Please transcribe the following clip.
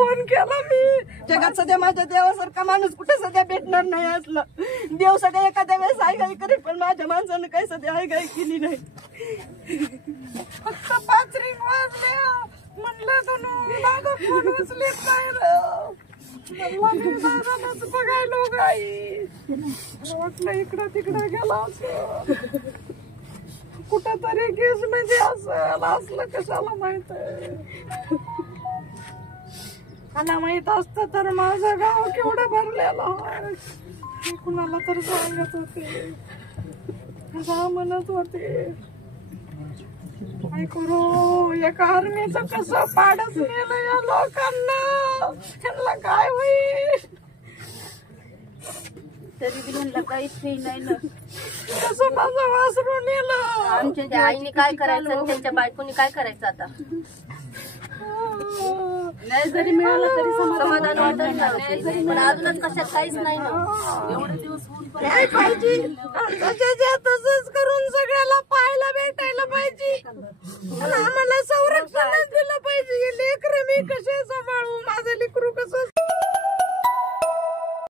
Phone केला मी. जगात सध्या माझ्या देवासारखा माणूस कुठे सध्या भेटणार नाही. असलं देव सगळं एखाद्या वेळेस आयगाई करे, पण माझ्या माणसानं काही सध्या आयगाई केली नाही. फक्त 5 रिंग वाजल्या म्हणलं दादा फोन उचलेत नाही बघायलो गाई. वाटलं इकडं तिकडं गेला असं, कुठं तरी केस मध्ये असलं कशाला माहित आहे. मला माहित असतं तर माझं गाव केवढं भरलेलं. कुणाला तर सांगत होते, म्हणत होते काय करू. एका आर्मीचं कसं पाडच नेलं या लोकांना, त्यांना काय होईल. तरी बी म्हणलं काहीच नाही ना. कसं माझं वासरू नेलं. आमच्या त्या आईने काय करायचं आणि त्यांच्या बायकोनी काय करायचं आता. नाही जरी मिळालं तरी समाधान वाटत नाही, पण अजूनच कशात काहीच नाही ना. एवढे दिवस नाही पाहिजे तसंच करून सगळ्याला पाहायला भेटायला पाहिजे. आम्हाला संरक्षण